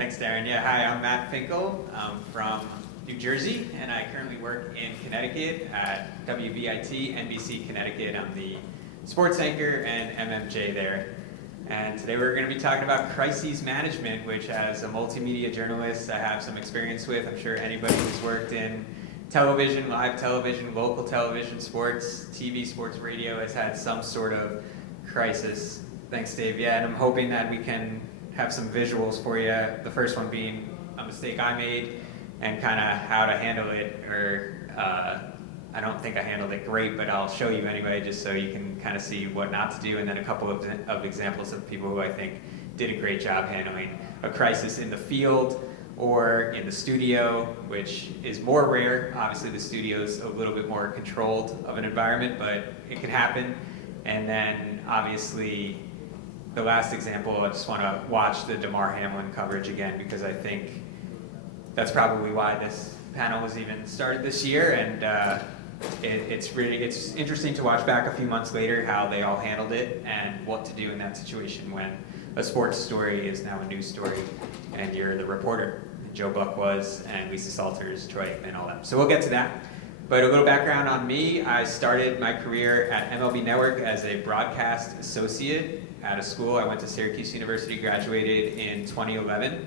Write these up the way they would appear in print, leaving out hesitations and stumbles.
Thanks, Darren. Yeah, hi, I'm Matt Finkel. I'm from New Jersey, and I currently work in Connecticut at WVIT, NBC Connecticut. I'm the sports anchor and MMJ there. And today we're going to be talking about crises management, which as a multimedia journalist I have some experience with. I'm sure anybody who's worked in television, live television, local television, sports, TV, sports, radio has had some sort of crisis. Thanks, Dave. Yeah, and I'm hoping that we can have some visuals for you. The first one being a mistake I made and kind of how to handle it, or I don't think I handled it great, but I'll show you anyway just so you can kind of see what not to do, and then a couple of examples of people who I think did a great job handling a crisis in the field or in the studio, which is more rare. Obviously the studio's a little bit more controlled of an environment, but it can happen. And then obviously the last example, I just want to watch the Damar Hamlin coverage again, because I think that's probably why this panel was even started this year, and it's interesting to watch back a few months later how they all handled it and what to do in that situation when a sports story is now a news story and you're the reporter. Joe Buck was, and Lisa Salters, Troy Aikman, all them. So we'll get to that. But a little background on me: I started my career at MLB Network as a broadcast associate at a school. I went to Syracuse University, graduated in 2011,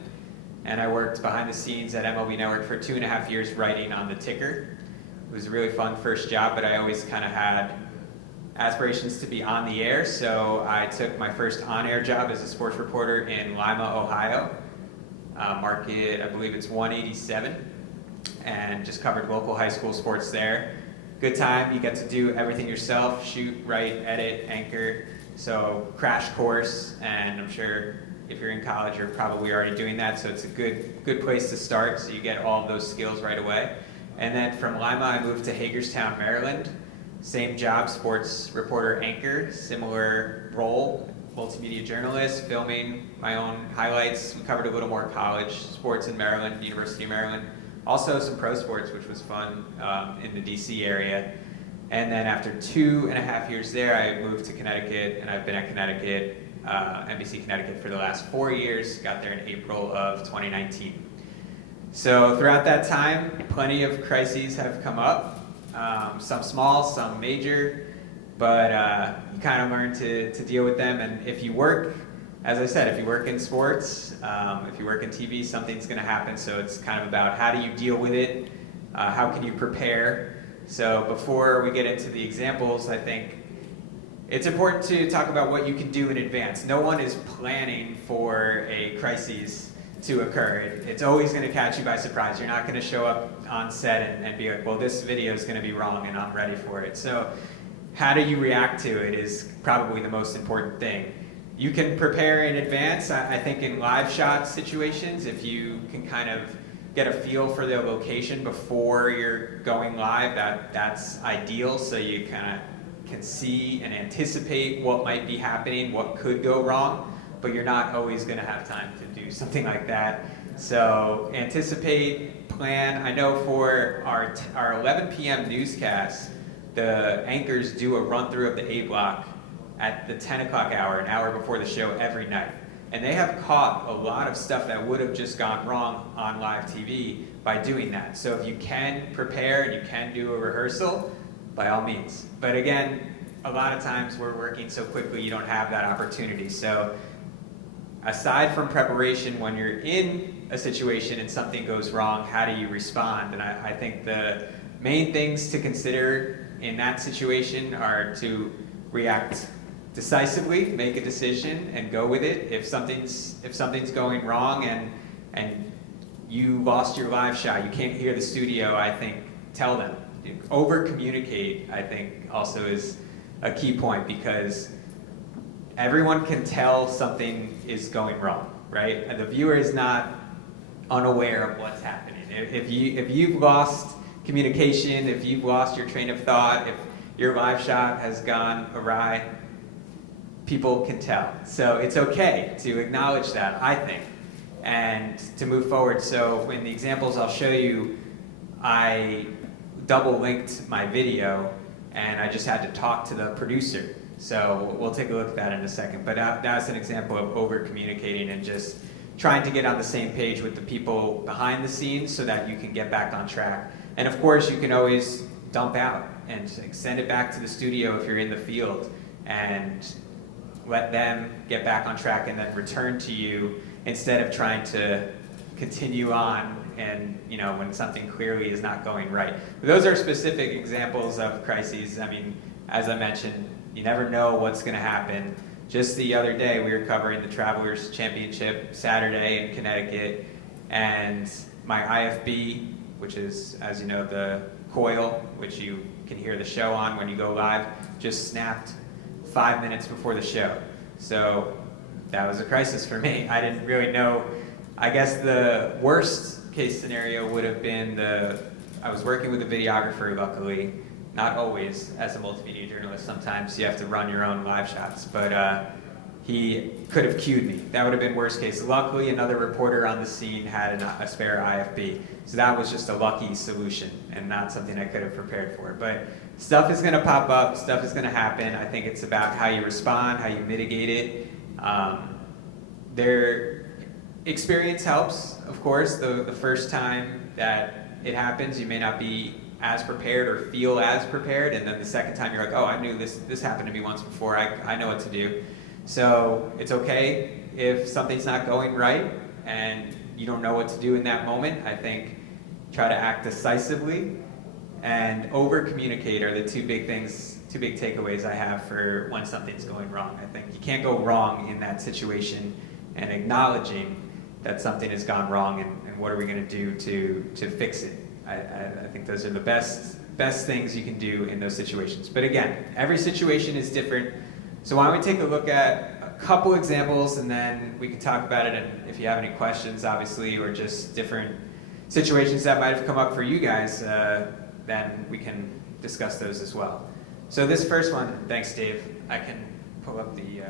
and I worked behind the scenes at MLB Network for 2.5 years writing on the ticker. It was a really fun first job, but I always kind of had aspirations to be on the air, so I took my first on-air job as a sports reporter in Lima, Ohio. Market, I believe it's 187, and just covered local high school sports there. Good time. You get to do everything yourself: shoot, write, edit, anchor. So crash course, and I'm sure if you're in college you're probably already doing that, so it's a good place to start, so you get all of those skills right away. And then from Lima I moved to Hagerstown, Maryland. Same job, sports reporter anchor, similar role, multimedia journalist, filming my own highlights. We covered a little more college sports in Maryland, University of Maryland. Also some pro sports, which was fun, in the DC area. And then after 2.5 years there, I moved to Connecticut, and I've been at Connecticut, NBC Connecticut, for the last 4 years. Got there in April of 2019. So throughout that time, plenty of crises have come up. Some small, some major, but you kind of learn to deal with them. And if you work, as I said, if you work in sports, if you work in TV, something's going to happen. So it's kind of about how do you deal with it, how can you prepare. So before we get into the examples, I think it's important to talk about what you can do in advance. No one is planning for a crisis to occur. It's always going to catch you by surprise. You're not going to show up on set and be like, well, this video is going to be wrong and I'm ready for it. So how do you react to it is probably the most important thing. You can prepare in advance. I think in live shot situations, if you can kind of get a feel for the location before you're going live, that's ideal, so you kind of can see and anticipate what might be happening, what could go wrong, but you're not always going to have time to do something like that. So anticipate, plan. I know for our 11 p.m. newscast, the anchors do a run-through of the A block at the 10 o'clock hour, an hour before the show every night. And they have caught a lot of stuff that would have just gone wrong on live TV by doing that. So if you can prepare and you can do a rehearsal, by all means. But again, a lot of times we're working so quickly you don't have that opportunity. So aside from preparation, when you're in a situation and something goes wrong, how do you respond? And I think the main things to consider in that situation are to react decisively, make a decision, and go with it. If something's going wrong and you lost your live shot, you can't hear the studio, I think tell them. Over communicate, I think, also is a key point, because everyone can tell something is going wrong, right? And the viewer is not unaware of what's happening. If you've lost communication, if you've lost your train of thought, if your live shot has gone awry, people can tell. So it's okay to acknowledge that, I think, and to move forward. So in the examples I'll show you, I double linked my video and I just had to talk to the producer. So we'll take a look at that in a second. But that's an example of over communicating and just trying to get on the same page with the people behind the scenes so that you can get back on track. And of course, you can always dump out and send it back to the studio if you're in the field, and let them get back on track and then return to you instead of trying to continue on and, you know, when something clearly is not going right. But those are specific examples of crises. I mean, as I mentioned, you never know what's going to happen. Just the other day, we were covering the Travelers Championship Saturday in Connecticut, and my IFB, which is, as you know, the coil, which you can hear the show on when you go live, just snapped 5 minutes before the show. So that was a crisis for me. I didn't really know. I guess the worst case scenario would have been I was working with a videographer, luckily. Not always, as a multimedia journalist, sometimes you have to run your own live shots, but he could have cued me. That would have been worst case. Luckily, another reporter on the scene had a spare IFB, so that was just a lucky solution and not something I could have prepared for. But stuff is going to pop up, stuff is going to happen. I think it's about how you respond, how you mitigate it. Their experience helps, of course. The first time that it happens, you may not be as prepared or feel as prepared, and then the second time you're like, oh, I knew this happened to me once before, I know what to do. So it's okay if something's not going right and you don't know what to do in that moment. I think try to act decisively and over-communicate are the two big takeaways I have for when something's going wrong. I think you can't go wrong in that situation, and acknowledging that something has gone wrong and what are we going to do to fix it. I think those are the best things you can do in those situations. But again, every situation is different. So why don't we take a look at a couple examples, and then we can talk about it, and if you have any questions, obviously, or just different situations that might have come up for you guys, then we can discuss those as well. So this first one, thanks Dave, I can pull up the...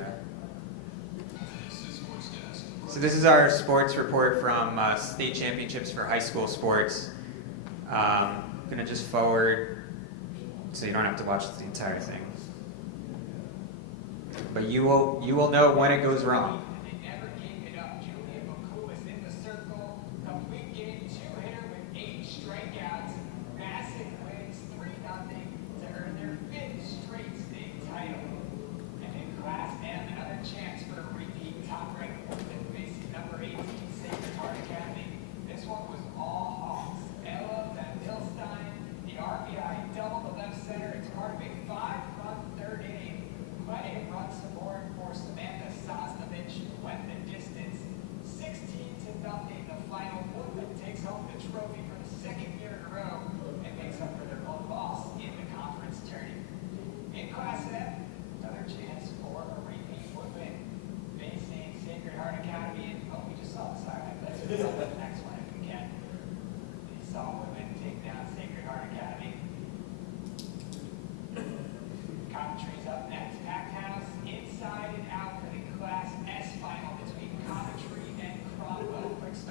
So this is our sports report from state championships for high school sports. I'm going to just forward so you don't have to watch the entire thing. But you will know when it goes wrong.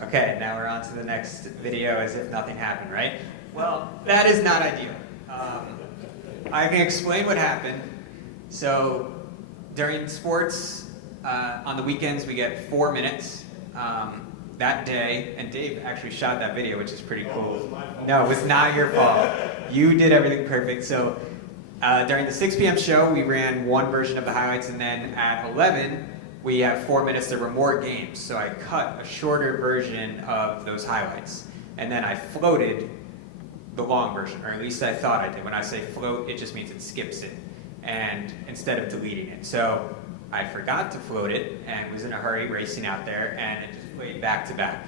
Okay, now we're on to the next video as if nothing happened, right? Well, that is not ideal. I can explain what happened. So during sports, on the weekends, we get 4 minutes. That day, and Dave actually shot that video, which is pretty cool. No, it was not your fault. You did everything perfect. So during the 6 p.m. show, we ran one version of the highlights, and then at 11, we have 4 minutes. There were more games, so I cut a shorter version of those highlights. And then I floated the long version, or at least I thought I did. When I say float, it just means it skips it, and instead of deleting it. So I forgot to float it, and was in a hurry racing out there, and it just played back to back.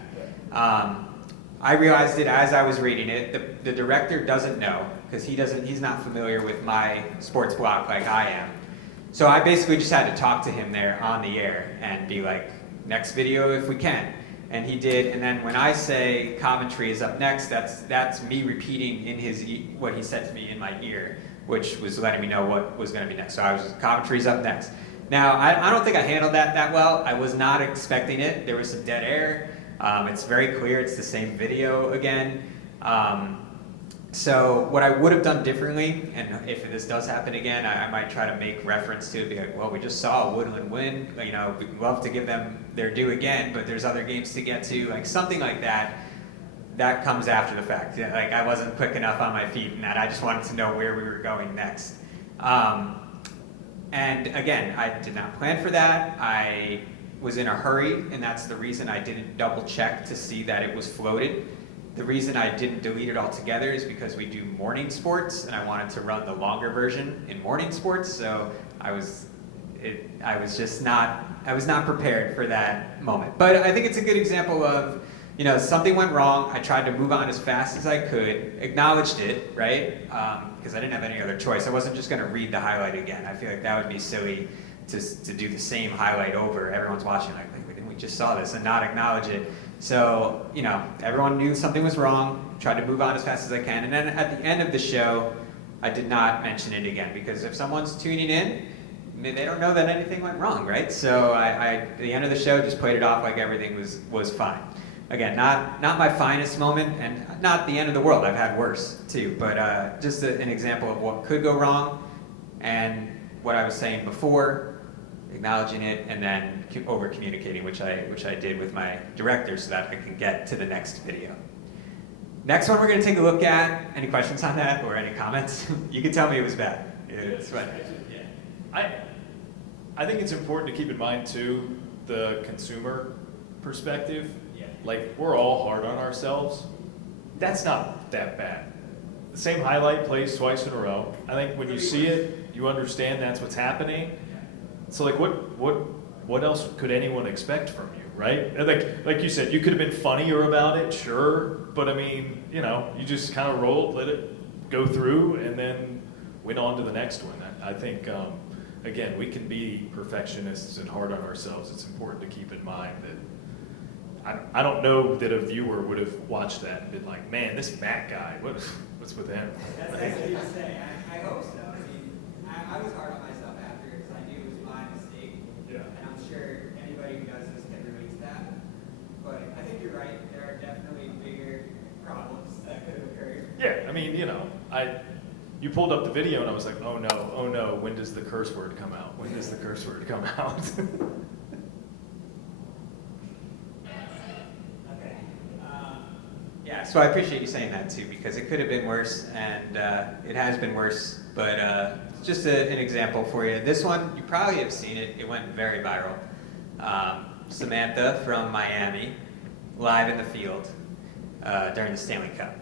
I realized it as I was reading it. The director doesn't know, because he's not familiar with my sports block like I am. So I basically just had to talk to him there on the air and be like, next video if we can. And he did, and then when I say commentary is up next, that's me repeating in what he said to me in my ear, which was letting me know what was going to be next. So I was just, commentary's up next. Now, I don't think I handled that well. I was not expecting it. There was some dead air. It's very clear it's the same video again. So what I would have done differently, and if this does happen again, I might try to make reference to it, be like, well, we just saw Woodland win, you know, we'd love to give them their due again, but there's other games to get to, like something like that. That comes after the fact. Like I wasn't quick enough on my feet in that. I just wanted to know where we were going next. And again, I did not plan for that. I was in a hurry, and that's the reason I didn't double check to see that it was floated. The reason I didn't delete it altogether is because we do morning sports, and I wanted to run the longer version in morning sports. So I was not prepared for that moment. But I think it's a good example of, you know, something went wrong. I tried to move on as fast as I could, acknowledged it, right? Because I didn't have any other choice. I wasn't just going to read the highlight again. I feel like that would be silly to do the same highlight over. Everyone's watching like didn't we just saw this and not acknowledge it? So, you know, everyone knew something was wrong, tried to move on as fast as I can. And then at the end of the show, I did not mention it again, because if someone's tuning in, they don't know that anything went wrong, right? So I at the end of the show, just played it off like everything was fine. Again, not my finest moment, and not the end of the world. I've had worse too, but just an example of what could go wrong, and what I was saying before, acknowledging it, and then over communicating, which I did with my director, so that I can get to the next video. Next one we're going to take a look at. Any questions on that or any comments? You can tell me it was bad. It's fine. I think it's important to keep in mind too the consumer perspective. Yeah. Like, we're all hard on ourselves. That's not that bad. The same highlight plays twice in a row. I think when you see it, you understand that's what's happening. So like, what else could anyone expect from you, right? And like you said, you could have been funnier about it, sure, but I mean, you know, you just kind of rolled, let it go through, and then went on to the next one. I think, again, we can be perfectionists and hard on ourselves. It's important to keep in mind that I don't know that a viewer would have watched that and been like, man, this Matt guy, what's with him? That's nice of you to say. I hope so. I mean, I was hard on myself after, because I knew it was my mistake. Yeah. And I'm sure anybody who does this can relate to that. But I think you're right. There are definitely bigger problems that could have occurred. Yeah, I mean, you know, you pulled up the video and I was like, oh no, when does the curse word come out? When does the curse word come out? Okay. Yeah, so I appreciate you saying that too, because it could have been worse, and it has been worse, but just an example for you. This one, you probably have seen it. It went very viral. Samantha from Miami, live in the field during the Stanley Cup.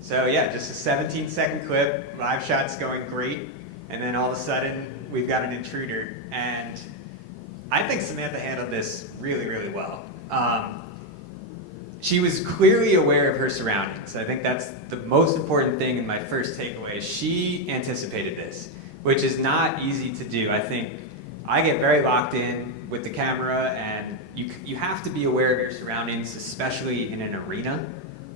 So yeah, just a 17-second clip, live shots going great, and then all of a sudden we've got an intruder, and I think Samantha handled this really, really well. She was clearly aware of her surroundings. I think that's the most important thing in my first takeaway. She anticipated this, which is not easy to do. I think I get very locked in with the camera, and you have to be aware of your surroundings, especially in an arena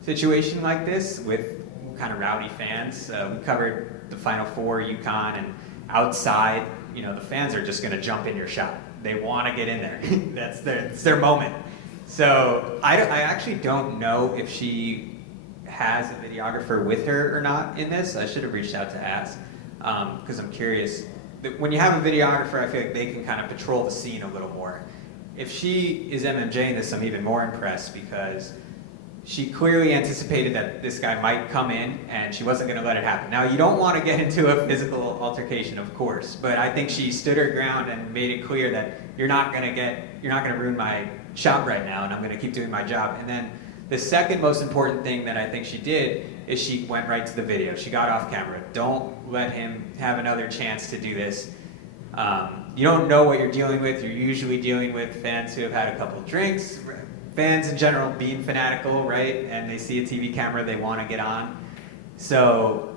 situation like this with kind of rowdy fans. We covered the Final Four, UConn, and outside, you know, the fans are just going to jump in your shot. They want to get in there. It's their moment. So I actually don't know if she has a videographer with her or not in this. I should have reached out to ask, because I'm curious. When you have a videographer, I feel like they can kind of patrol the scene a little more. If she is MMJ in this, I'm even more impressed, because she clearly anticipated that this guy might come in, and she wasn't going to let it happen. Now, you don't want to get into a physical altercation, of course, but I think she stood her ground and made it clear that you're not going to ruin my shot right now, and I'm going to keep doing my job. And then the second most important thing that I think she did is she went right to the video. She got off camera. Don't let him have another chance to do this. You don't know what you're dealing with. You're usually dealing with fans who have had a couple drinks, fans in general being fanatical, right? And they see a TV camera they want to get on. So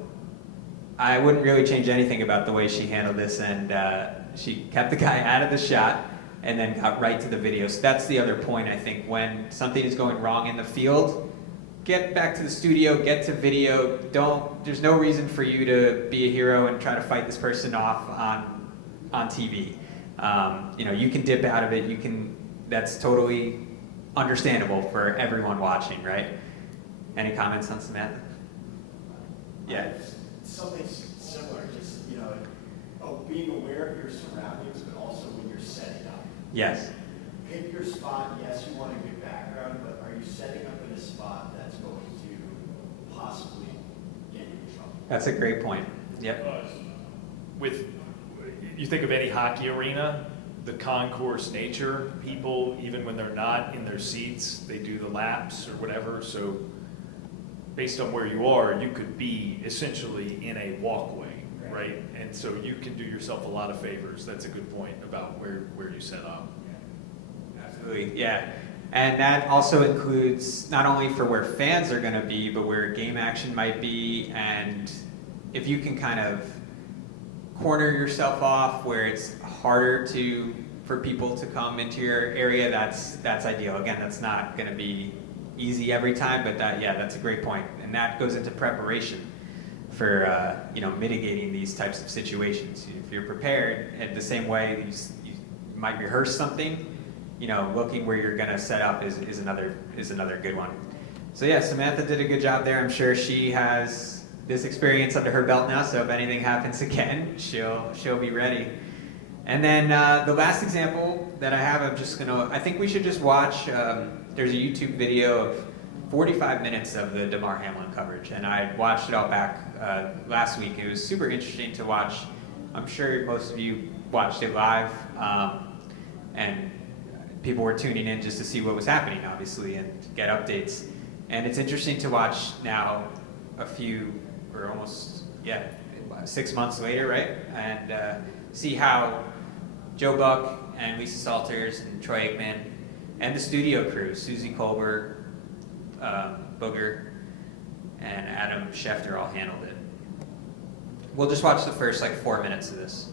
I wouldn't really change anything about the way she handled this, and she kept the guy out of the shot. and then got right to the video. So that's the other point, I think, when something is going wrong in the field, get back to the studio, get to video. There's no reason for you to be a hero and try to fight this person off on TV. You can dip out of it. That's totally understandable for everyone watching, right? Any comments on Samantha? Yeah. Something similar, just, being aware of your surroundings, but also when you're setting up. Yes. Pick your spot. Yes, you want a good background, but are you setting up in a spot that's going to possibly get you in trouble? That's a great point. Yep. You think of any hockey arena, the concourse nature, people, even when they're not in their seats, they do the laps or whatever. So based on where you are, you could be essentially in a walkway, right? And so you can do yourself a lot of favors. That's a good point about where you set up. Absolutely, yeah. And that also includes not only for where fans are going to be, but where game action might be. And if you can kind of corner yourself off where it's harder for people to come into your area, that's ideal. Again, that's not going to be easy every time, but that's a great point. And that goes into preparation for mitigating these types of situations. If you're prepared in the same way you might rehearse something, looking where you're going to set up is another good one. So yeah, Samantha did a good job there. I'm sure she has this experience under her belt now, so if anything happens again, she'll be ready. And then the last example that I have, I think we should just watch, there's a YouTube video of 45 minutes of the Damar Hamlin coverage, and I watched it all back last week. It was super interesting to watch. I'm sure most of you watched it live, and people were tuning in just to see what was happening, obviously, and get updates. And it's interesting to watch now, 6 months later, right? And see how Joe Buck and Lisa Salters and Troy Aikman and the studio crew, Susie Colbert, Booger, and Adam Schefter all handled it. We'll just watch the first 4 minutes of this.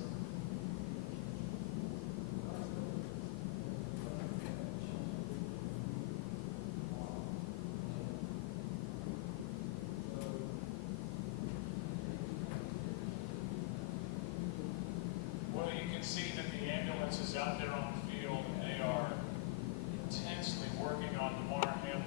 Well, you can see that the ambulance is out there on the field, and they are intensely working on Damar Hamlin.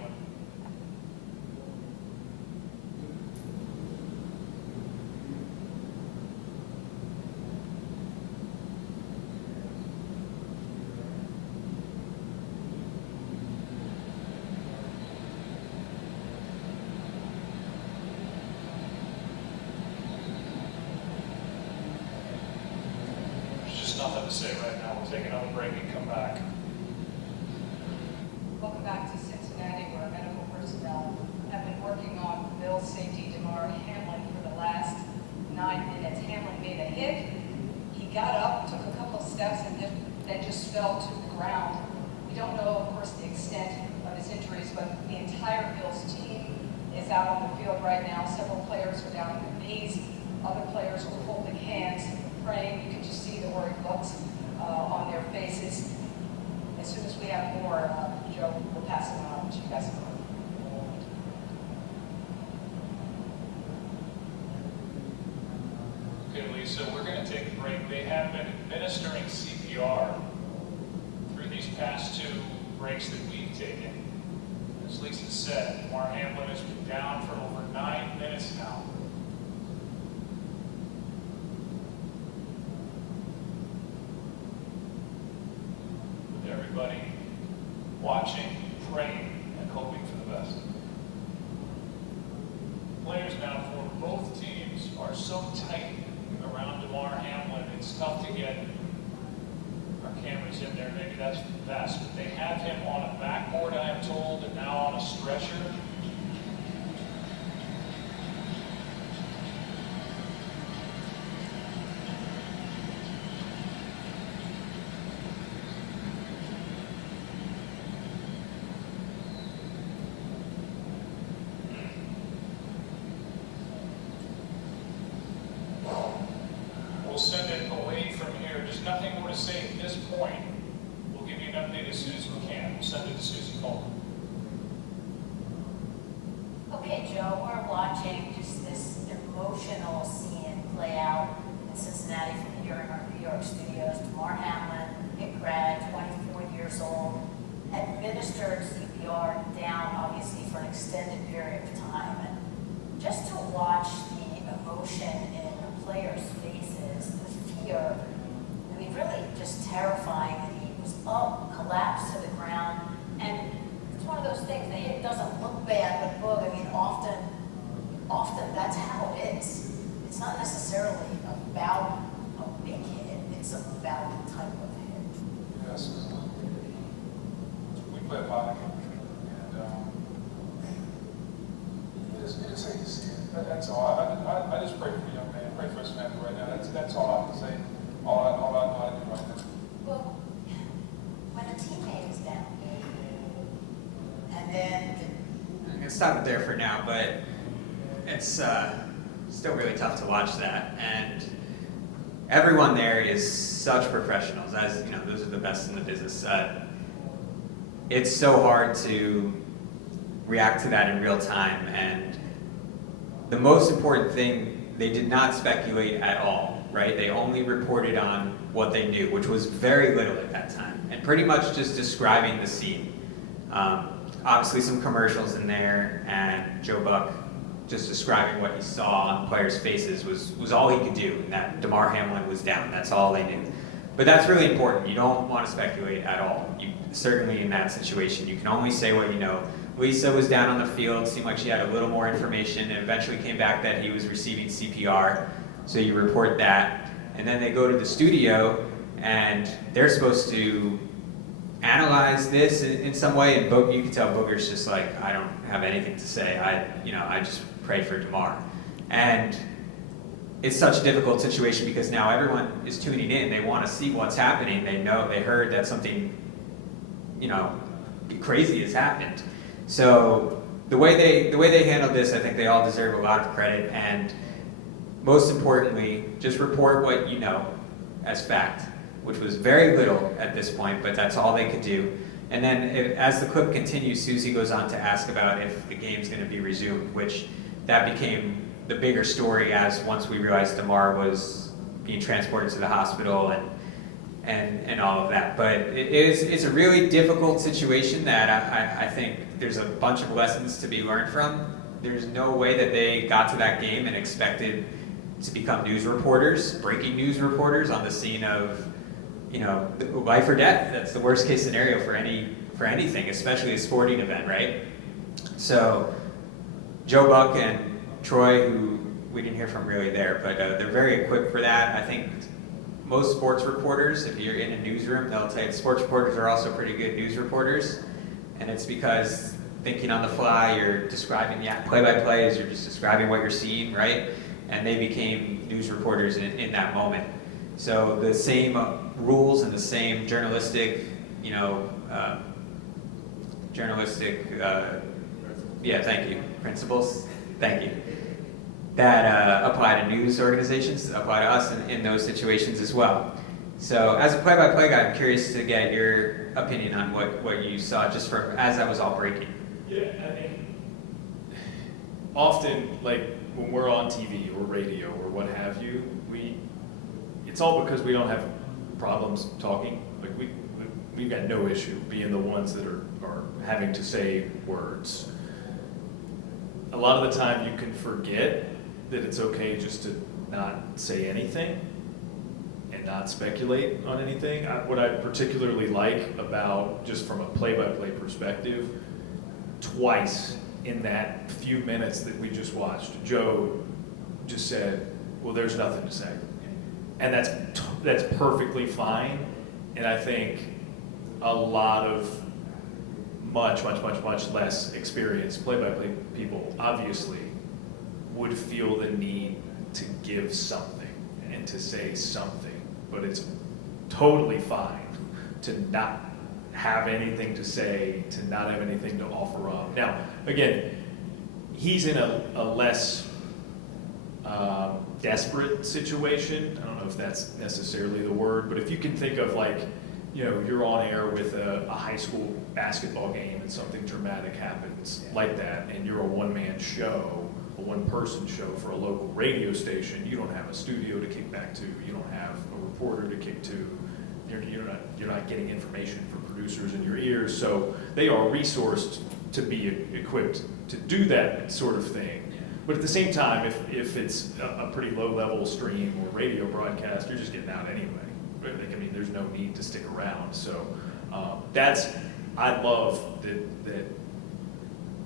There's just nothing to say right now. We'll take another break and come back. Welcome back to Cincinnati, where medical personnel have been working on Bill's safety, Damar Hamlin, for the last 9 minutes. Hamlin made a hit. He got up, took a couple of steps, and then just fell to the ground. We don't know, of course, the extent of his injuries, but the entire Bills team is out on the field right now. Several players are down in the knees. Other players are holding hands, praying. You can just see the worried looks on their faces. As soon as we have more, Joe will pass it on to you guys. Okay, Lisa, we're going to take a break. They have been administering CPR through these past 2 breaks that we've taken. As Lisa said, Damar Hamlin has been down for over 9 minutes now. With everybody watching, praying, and hoping for the best. Players now for both teams are so tight around Damar Hamlin, it's tough to get our cameras in there. Maybe that's for the best. But they have him on a backboard, I am told, and now on a stretcher. We'll send it away from here. Just nothing more to say at this point. We'll watching just this emotional scene play out in Cincinnati from here in our New York studios. Damar Hamlin, hit grad, 24 years old, administered CPR down, obviously, for an extended period of time. And just to watch the emotion in the players' faces, the fear, I mean, really just terrifying that he was up, collapsed to the ground. And it's one of those things that it doesn't look bad, but Boog, I mean, often that's how it is. It's not necessarily about a big hit, it's about the type of hit. Yes. We play hockey, and you just hate to see it. That's all. I just pray for the young man, pray for his family right now. That's all I can say. All I know how to do right now. Well, when a teammate is down, and then I'm gonna stop it there for now, but it's still really tough to watch that. And everyone there is such professionals, as you know, those are the best in the business. It's so hard to react to that in real time. And the most important thing, they did not speculate at all, right? They only reported on what they knew, which was very little at that time, and pretty much just describing the scene. Obviously some commercials in there, and Joe Buck just describing what he saw on players' faces was all he could do, and that Damar Hamlin was down. That's all they knew. But that's really important. You don't want to speculate at all. Certainly in that situation, you can only say what you know. Lisa was down on the field, seemed like she had a little more information, and eventually came back that he was receiving CPR, so you report that. And then they go to the studio, and they're supposed to analyze this in some way, and you can tell Booger's just like, I don't have anything to say. I just pray for Damar. And it's such a difficult situation because now everyone is tuning in. They want to see what's happening. They heard that something, crazy has happened. So the way they handled this, I think they all deserve a lot of credit. And most importantly, just report what you know as fact, which was very little at this point, but that's all they could do. And then as the clip continues, Susie goes on to ask about if the game's going to be resumed, which that became the bigger story as once we realized Damar was being transported to the hospital and all of that. But it's a really difficult situation that I think there's a bunch of lessons to be learned from. There's no way that they got to that game and expected to become news reporters, breaking news reporters on the scene of life or death. That's the worst case scenario for anything, especially a sporting event, right? So Joe Buck and Troy, who we didn't hear from really there, but they're very equipped for that. I think most sports reporters, if you're in a newsroom, they'll tell you sports reporters are also pretty good news reporters, and it's because thinking on the fly, you're describing the play-by-play as you're just describing what you're seeing, right? And they became news reporters in that moment. So the same rules and the same journalistic, principles, thank you, that apply to news organizations, apply to us in those situations as well. So as a play-by-play guy, I'm curious to get your opinion on what you saw just from as that was all breaking. Yeah, I mean, often, like when we're on TV or radio or what have you, it's all because we don't have problems talking. Like we've got no issue being the ones that are having to say words. A lot of the time you can forget that it's okay just to not say anything and not speculate on anything. What I particularly like about, just from a play-by-play perspective, twice in that few minutes that we just watched, Joe just said, well, there's nothing to say. And that's perfectly fine. And I think a lot of much less experienced play-by-play people obviously would feel the need to give something and to say something, but it's totally fine to not have anything to say, to not have anything to offer up. Now, again, he's in a less desperate situation. I don't know if that's necessarily the word, but if you can think of you're on air with a high school basketball game and something dramatic happens like that, and you're a one-man show, a one-person show for a local radio station. You don't have a studio to kick back to. You don't have a reporter to kick to. You're not getting information from producers in your ears. So they are resourced to be equipped to do that sort of thing. But at the same time, if it's a pretty low-level stream or radio broadcast, you're just getting out anyway. I mean, there's no need to stick around. So I love that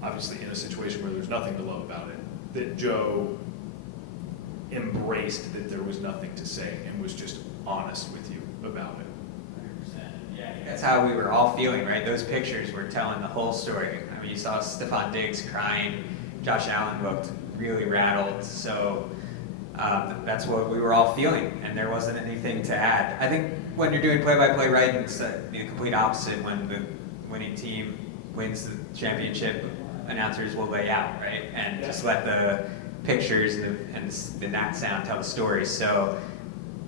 obviously in a situation where there's nothing to love about it, that Joe embraced that there was nothing to say and was just honest with you about it. Yeah, that's how we were all feeling, right? Those pictures were telling the whole story. I mean, you saw Stephon Diggs crying, Josh Allen looked really rattled, so that's what we were all feeling, and there wasn't anything to add. I think when you're doing play-by-play writing, it's the complete opposite. When the winning team wins the championship, announcers will lay out, right? And just let the pictures and the nat sound tell the story. So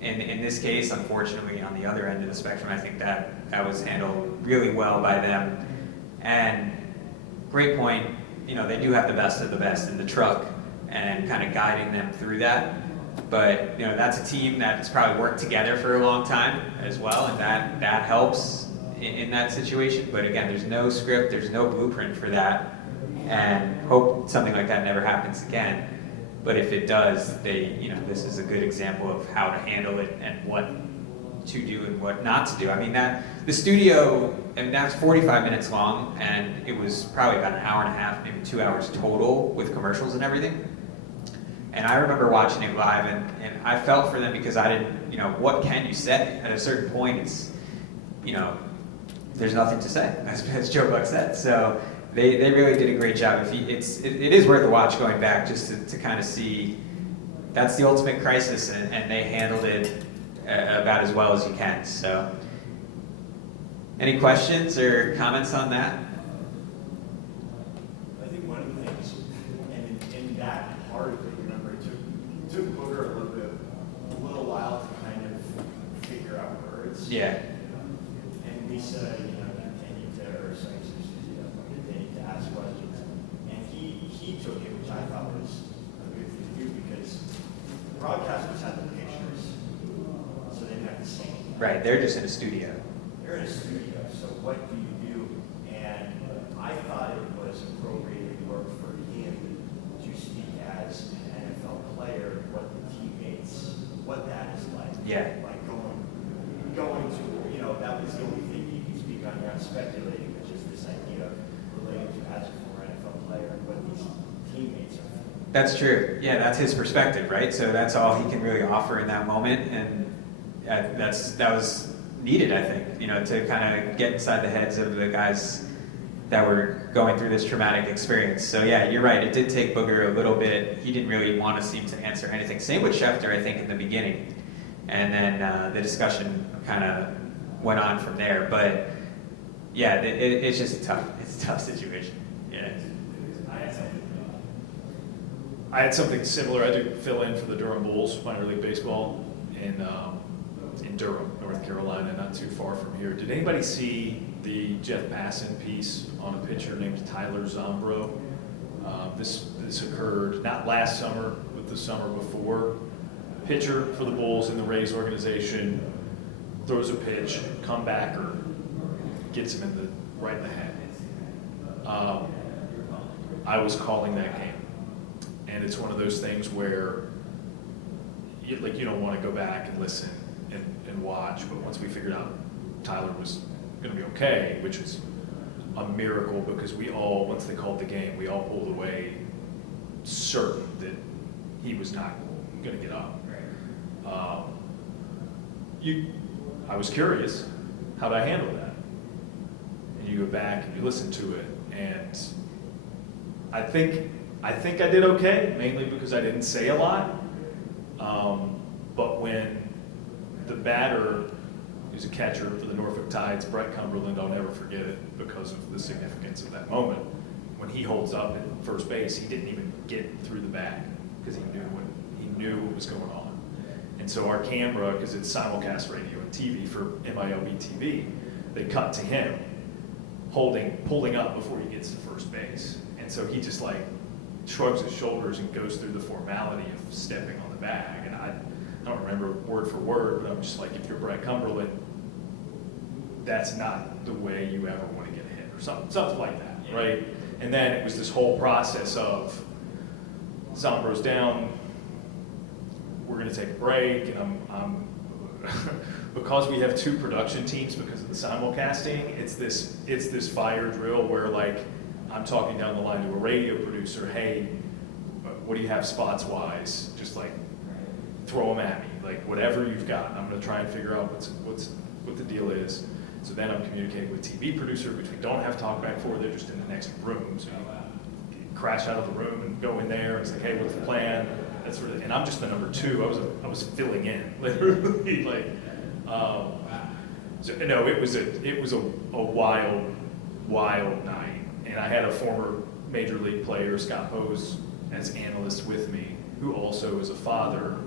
in this case, unfortunately, on the other end of the spectrum, I think that was handled really well by them. And great point, they do have the best of the best in the truck and kind of guiding them through that. But that's a team that's probably worked together for a long time as well, and that helps in that situation. But again, there's no script, there's no blueprint for that, and hope something like that never happens again. But if it does, this is a good example of how to handle it and what to do and what not to do. I mean, the studio, that's 45 minutes long, and it was probably about an hour and a half, maybe 2 hours total with commercials and everything. And I remember watching it live, and I felt for them because I didn't, what can you say? At a certain point, it's, there's nothing to say, as Joe Buck said. So they really did a great job. It is worth a watch going back just to kind of see, that's the ultimate crisis, and they handled it about as well as you can. So any questions or comments on that? I think one of the things, and in that part of it, remember, it took Booger a little while to kind of figure out words. Yeah. And Lisa, continued to ask questions. And he took it, which I thought was a good thing to do, because the broadcasters had the pictures, so they didn't have to sing. Right, they're just in a studio. They're in a studio, so what do you do? And I thought it was appropriate work for him to speak as an NFL player, what the teammates, what that is like. Yeah. Like going to, that was the only thing you can speak on. You're not speculating, but just this idea of relating to as a former NFL player and what these teammates are. That's true. Yeah, that's his perspective, right? So that's all he can really offer in that moment, and that was needed, I think, to kind of get inside the heads of the guys that were going through this traumatic experience. So yeah, you're right. It did take Booger a little bit. He didn't really want to seem to answer anything. Same with Schefter, I think, in the beginning, and then the discussion kind of went on from there. But yeah, it's just a tough situation. Yeah. I had something similar. I did fill in for the Durham Bulls, minor league baseball, in Durham, North Carolina, not too far from here. Did anybody see the Jeff Passan piece on a pitcher named Tyler Zombro? This occurred not last summer, but the summer before. Pitcher for the Bulls in the Rays organization throws a pitch, comebacker gets him right in the head. I was calling that game. And it's one of those things where you don't want to go back and listen and watch, but once we figured out Tyler was going to be okay, which is a miracle, because once they called the game, we all pulled away certain that he was not going to get up. I was curious, how'd I handle that? And you go back and you listen to it, and I think I did okay, mainly because I didn't say a lot. But when the batter, who's a catcher for the Norfolk Tides, Brett Cumberland, I'll never forget it because of the significance of that moment. When he holds up at first base, he didn't even get through the bag because he knew what was going on. And so our camera, because it's simulcast radio and TV for MILB TV, they cut to him pulling up before he gets to first base. And so he just shrugs his shoulders and goes through the formality of stepping on the bag. And I don't remember word for word, but I'm just like, if you're Brett Cumberland, that's not the way you ever want to get a hit, or something like that, right? And then it was this whole process of Zombro's down, we're going to take a break, and I'm because we have 2 production teams because of the simulcasting, it's this fire drill where like I'm talking down the line to a radio producer, hey, what do you have spots wise? Just like throw them at me, like whatever you've got. I'm going to try and figure out what the deal is. So then I'm communicating with TV producer, which we don't have talkback for. They're just in the next room. So you crash out of the room and go in there. And it's like, hey, what's the plan? That sort of. And I'm just the number 2. I was filling in, literally. Like, so no, it was a wild night. And I had a former major league player, Scott Hose, as analyst with me, who also is a father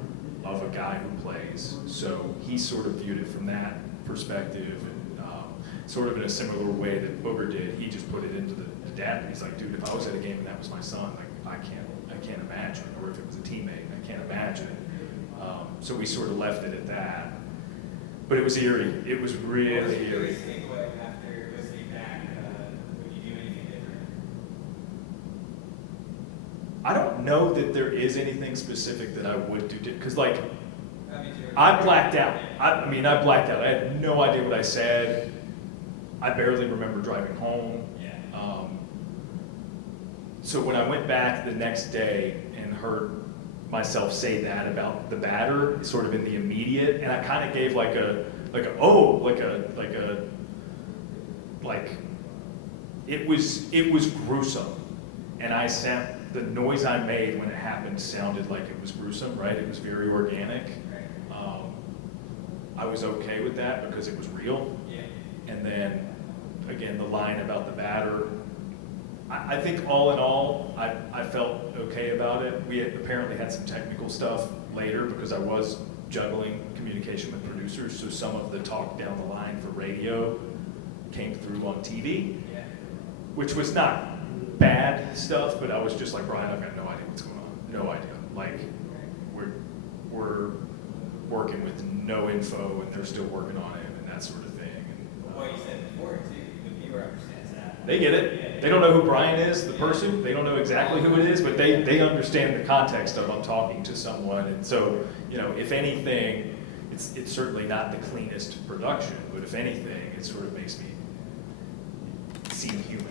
of a guy who plays. So he sort of viewed it from that perspective. Sort of in a similar way that Booger did, he just put it into the dad. He's like, dude, if I was at a game and that was my son, like I can't imagine. Or if it was a teammate, I can't imagine. So we sort of left it at that. But it was eerie. It was really eerie. Takeaway after listening back, would you do anything different? I don't know that there is anything specific that I would do, because like, I blacked out. I blacked out. I had no idea what I said. I barely remember driving home. So when I went back the next day and heard myself say that about the batter, sort of in the immediate, and I kind of gave it was gruesome, and the noise I made when it happened sounded like it was gruesome, right? It was very organic. I was okay with that because it was real. And then, again, the line about the batter, I think all in all, I felt okay about it. We apparently had some technical stuff later because I was juggling communication with producers, so some of the talk down the line for radio came through on TV, which was not bad stuff, but I was just like, Brian, I've got no idea what's going on. No idea. Like, we're working with no info, and they're still working on it, and that sort of thing. And, Well, you said before, too, the viewer understands that. they get it. They don't know who Brian is, the person. They don't know exactly who it is, but they understand the context of I'm talking to someone. And so, if anything, it's certainly not the cleanest production, but if anything, it sort of makes me seem human.